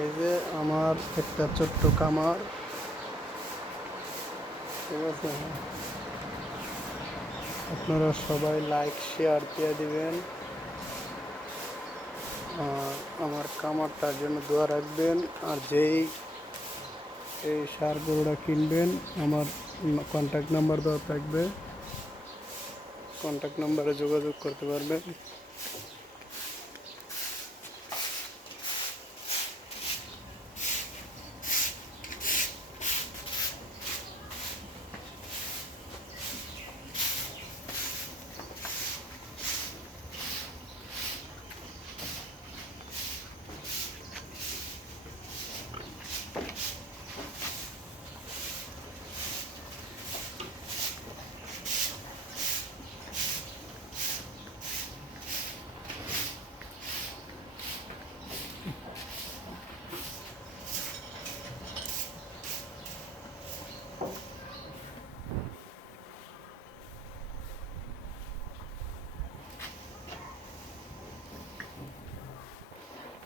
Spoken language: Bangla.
এই যে আমার একটা ছোট্ট খামার, ঠিক আছে? আপনারা সবাই লাইক শেয়ার দিয়ে দিবেন আর আমার খামারটার জন্য দোয়া রাখবেন। আর যেই এই সার গরুটা কিনবেন, আমার কন্ট্যাক্ট নাম্বার দেওয়া থাকবে, কন্ট্যাক্ট নাম্বারে যোগাযোগ করতে পারবেন।